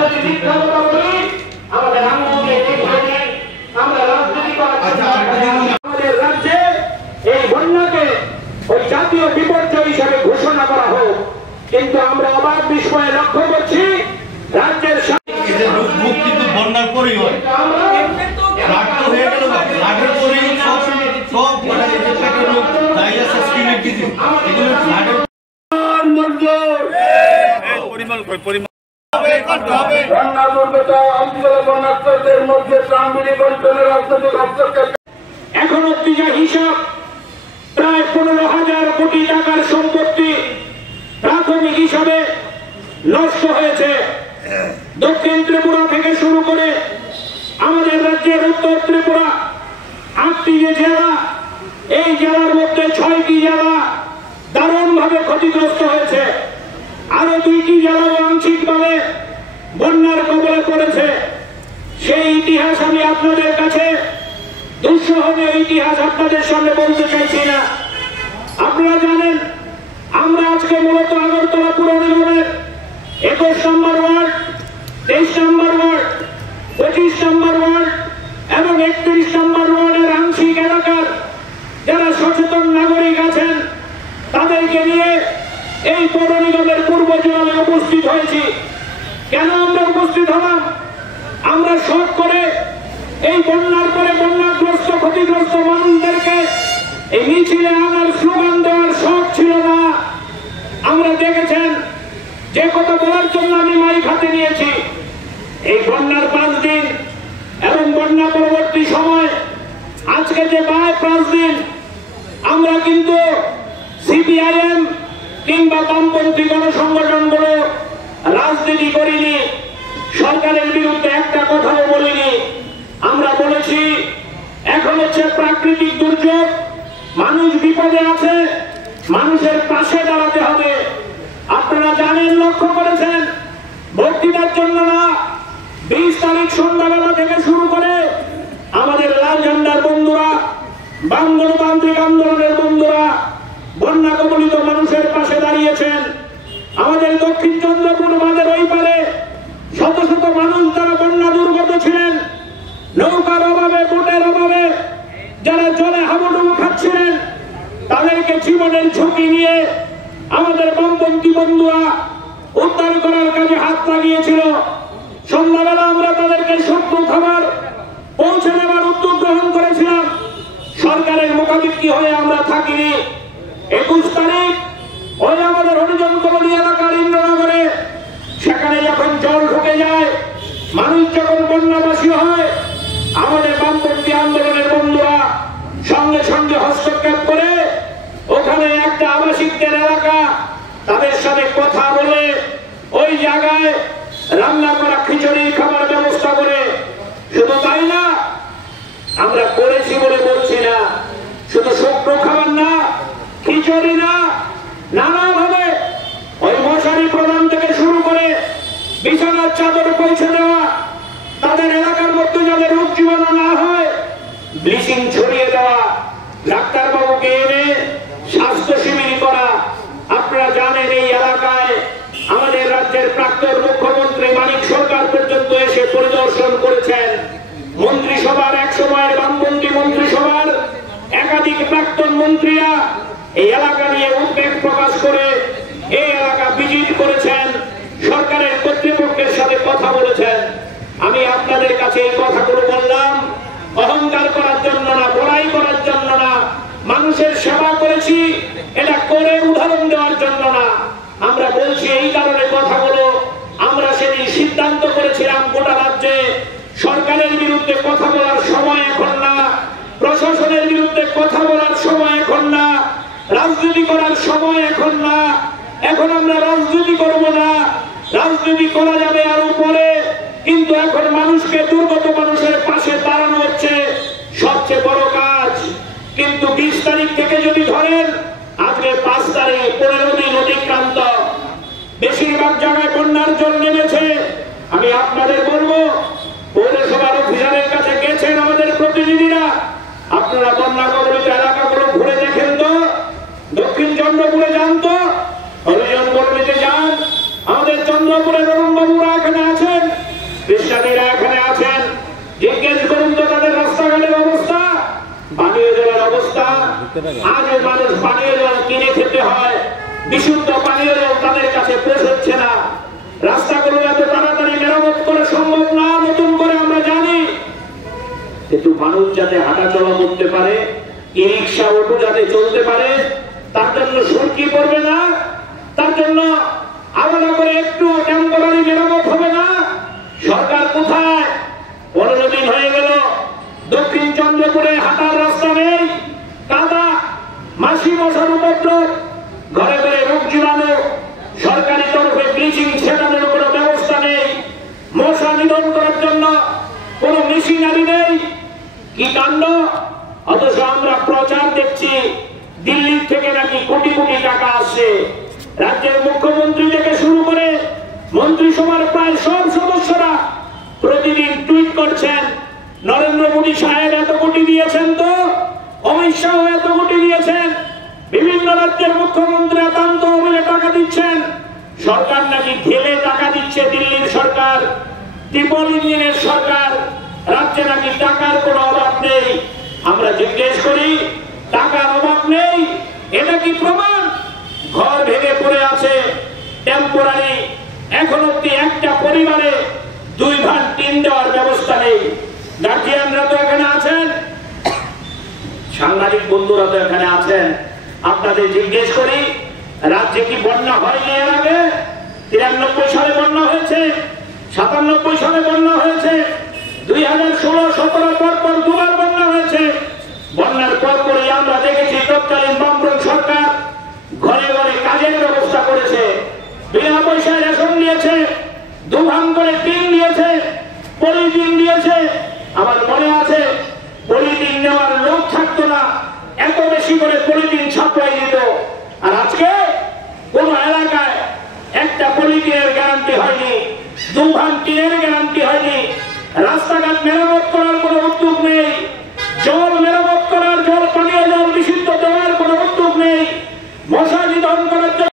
যদি মিথ্যা কথা বলি আমাদের আন্দোলনে আমরা রাজনীতি আমাদের রাজ্যে এই বন্যাকে ওই জাতীয় বিপর্যয় হিসেবে ঘোষণা করা হোক, কিন্তু আমরা অবাক বিস্ময়ে লক্ষ্য করছি রাজ্যের কিন্তু বন্যার পরেই হয় হয়ে গেল সব এখন অব্দি যা হিসাব প্রায় 15,000 কোটি টাকার সম্পত্তি প্রাথমিক হিসাবে নষ্ট হয়েছে। দক্ষিণ ত্রিপুরা থেকে শুরু করে আমাদের রাজ্যের উত্তর ত্রিপুরা 8টি যে জেলা, এই জেলার মধ্যে 6টি জেলা দারুণভাবে ক্ষতিগ্রস্ত হয়েছে। আরো 2টি জেলা আংশিকভাবে বন্যার কবলে পড়েছে। সেই ইতিহাস আমি আপনাদের কাছে দুঃসহনীয় ইতিহাস আপনাদের সামনে বলতে চাইছি না। আপনারা জানেন আমরা আজকে মূলত আগরতলা পুর নিগমের 21 নম্বর ওয়ার্ড, 23 নম্বর ওয়ার্ড, 25 নম্বর ওয়ার্ড এবং 31 নম্বর ওয়ার্ডের আংশিক এলাকার যারা সচেতন নাগরিক আছেন তাদেরকে নিয়ে এই পৌর নিগমের পূর্ব জোনালে উপস্থিত হয়েছি। কেন আমরা উপস্থিত হলাম? আমরা শখ করে এই বন্যার পরে বন্যাগ্রস্ত ক্ষতিগ্রস্ত মানুষদেরকে এই মিছিলে আনার স্লোগান দেওয়ার শখ ছিল না। আমরা দেখেছেন যে কথা বলার জন্য আমি মাইক হাতে নিয়েছি। এই বন্যার 5 দিন এবং বন্যা পরবর্তী সময় আজকে যে 5 দিন আমরা কিন্তু সিপিআইএম কিংবা বামপন্থী গণসংগঠনগুলো রাজনীতি করিনি, সরকারের বিরুদ্ধে একটা কথাও বলিনি। আমরা বলেছি এখন হচ্ছে প্রাকৃতিক দুর্যোগ, মানুষ বিপদে আছে, মানুষের পাশে দাঁড়াতে হবে। আপনারা জানেন, লক্ষ্য করেছেন, বক্তৃতার জন্য না 20 তারিখ সন্ধ্যাবেলা থেকে শুরু করে আমাদের লাল ঝান্ডার বন্ধুরা, বাম গণতান্ত্রিক আন্দোলনের বন্ধুরা বন্যা কবলিত মানুষের পাশে দাঁড়িয়েছেন। আমাদের দক্ষিণ চন্দ্রপুর বাঁধের ওই পারে শত শত মানুষ যারা বন্যা দুর্গত ছিলেন, নৌকার অভাবে, বোটের অভাবে যারা জলে হাবুডুবু খাচ্ছিলেন, তাদেরকে জীবনের ঝুঁকি নিয়ে আমাদের বামপন্থী বন্ধুরা উদ্ধার করার কাজে হাত লাগিয়েছিল। সন্ধ্যাবেলা আমরা তাদেরকে শুকনো খাবার পৌঁছে দেওয়ার উদ্যোগ গ্রহণ করেছিলাম। সরকারের মোকাবিকি হয়ে আমরা থাকিনি। 21 তারিখ ওই আমাদের হরিজন কলোনি এলাকার ইন্দ্রনগরে সেখানে যখন জল ঢুকে যায়, মানুষ যখন বন্যাবাসী হয়, আমাদের বামপন্থী আন্দোলনের বন্ধুরা সঙ্গে সঙ্গে হস্তক্ষেপ করে ওখানে একটা আবাসিকদের এলাকা, তাদের সাথে কথা বলে ওই জায়গায় রান্না করা খিচুড়ি খাবার ব্যবস্থা করে। শুধু তাই না, আমরা করেছি বলে বলছি না, শুধু শুকনো খাবার না, খিচুড়ি না, নানাভাবে ওই মশারি প্রদান থেকে শুরু করে বিছানার চাদর পৌঁছে দেওয়া, তাদের এলাকার মধ্যে যাতে রোগ জীবাণু না হয় ব্লিচিং ছড়িয়ে দেওয়া, ডাক্তারবাবুকে এনে স্বাস্থ্য শিবির করা। আপনারা জানেন এই এলাকায় আমাদের রাজ্যের প্রাক্তন মুখ্যমন্ত্রী মানিক সরকার পর্যন্ত এসে পরিদর্শন করেছেন। মন্ত্রিসভার এক সময়ের বামপন্থী মন্ত্রিসভার একাধিক প্রাক্তন মন্ত্রীরা এই এলাকা নিয়ে উদ্বেগ প্রকাশ করে এই এলাকা ভিজিট করেছেন, সরকারের কর্তৃপক্ষের সাথে কথা বলেছেন। আমি আপনাদের কাছে এই কথাগুলো বললাম অহংকার করার জন্য না, বড়াই করার জন্য না, মানুষের সেবা করেছি এটা করে উদাহরণ দেওয়ার জন্য না। আমরা বলছি এই কারণে কথাগুলো, আমরা সেদিন সিদ্ধান্ত করেছিলাম গোটা রাজ্যে সরকারের বিরুদ্ধে কথা বলার সময় এখন না, প্রশাসনের বিরুদ্ধে কথা বলার সময় এখন না, রাজনীতি করার সময় এখন না। এখন আমরা রাজনীতি করব না, রাজনীতি করা যাবে আরো পরে, কিন্তু এখন মানুষকে, দুর্গত মানুষের পাশে দাঁড়ানো হচ্ছে সবচেয়ে বড় কাজ। কিন্তু 20 তারিখ থেকে যদি ধরেন, আজকে 5 তারিখ, 15 দিন অতিক্রান্ত, বেশিরভাগ জায়গায় বন্যার জল নেমেছে। আমি আপনাদের বলবো, পৌরসভার অফিসারের কাছে গেছেন আমাদের প্রতিনিধিরা, আপনারা বন্যা কবলিত এলাকাগুলো ঘুরে দেখেন তো, দক্ষিণ চন্দ্রপুরে যান তো, হরিজন কলোনিতে যান, আমাদের চন্দ্রপুরের অরুণ বাবুরা এখানে আছেন, কৃষ্ণাদীরা এখানে আছেন, জিজ্ঞেস করুন তো তাদের রাস্তাঘাটের অবস্থা, পানীয় জলের অবস্থা। আজও মানুষ পানীয় জল কিনে খেতে হয়, বিশুদ্ধ পানীয় জল তাদের কাছে পৌঁছচ্ছে না। রাস্তাগুলো এত তাড়াতাড়ি মেরামত করা সম্ভব না, নতুন করে আমরা জানি, কিন্তু মানুষ যাতে হাঁটাচলা করতে পারে, ই রিক্সা অটো যাতে চলতে পারে, তার জন্য সরকি পড়বে না, তার জন্য আলাদা করে একটু টেম্পোরারি মেরামত হবে না। সরকার কোথায়? 15 দিন হয়ে গেল দক্ষিণ চন্দ্রপুরে হাঁটার রাস্তা নেই, কাদা, মাছি মশার উপদ্রব, ঘরে ঘরে রোগ জীবাণু, সরকারি তরফে ব্লিচিং ছেটানোর কোনো ব্যবস্থা নেই, মশা নিধন করার জন্য কোনো মেশিনারি নেই। কি কাণ্ড! অথচ আমরা প্রচার দেখছি দিল্লি থেকে নাকি কোটি কোটি টাকা আসছে। রাজ্যের মুখ্যমন্ত্রী থেকে শুরু করে মন্ত্রিসভার প্রায় সব সদস্যরা প্রতিদিন টুইট করছেন, নরেন্দ্র মোদী সাহেব এত কোটি দিয়েছেন, তো অমিত শাহ এত কোটি দিয়েছেন, বিভিন্ন রাজ্যের মুখ্যমন্ত্রী একান্ত মিলে টাকা দিচ্ছেন। সরকার নাকি ঢেলে টাকা দিচ্ছে, দিল্লির সরকার, ট্রিপল ইঞ্জিনের সরকার, রাজ্যে নাকি টাকার কোনো অভাব নেই। আমরা জিজ্ঞেস করি, টাকার অভাব নেই, এটা কি প্রমাণ? ঘর ভেঙে পড়ে আছে টেম্পোরারি, এখন অব্দি একটা পরিবারে 2 ভাগ টিন দেওয়ার ব্যবস্থা নেই। গার্জিয়ানরা তো এখানে আছেন, সাংবাদিক বন্ধুরা তো এখানে আছেন, আপনাদের জিজ্ঞেস করি, রাজ্যে কি বন্যা হয়নি? এর আগে 93 সালে বন্যা হয়েছে, 97 সালে বন্যা হয়েছে, 2016-17 পর 2বার বন্যা হয়েছে। বন্যার পরই আমরা দেখেছি তৎকালীন বামফ্রন্ট সরকার ঘরে ঘরে কাজের ব্যবস্থা করেছে, বিনা পয়সায় রেশন দিয়েছে, 2 ভাগ করে টিন দিয়েছে, পলিথিন দিয়েছে। আমার মনে আছে পলিথিন নেওয়ার লোক থাকতো না, এত বেশি করে পলিথিন ছাপাই দিত। আর আজকে কোন এলাকায় একটা পলিথিনের গ্যারান্টি হয়নি, 2 ভাগ টিনের গ্যারান্টি হয়নি, রাস্তাঘাট মেরামত করার কোনো উদ্যোগ নেই, জল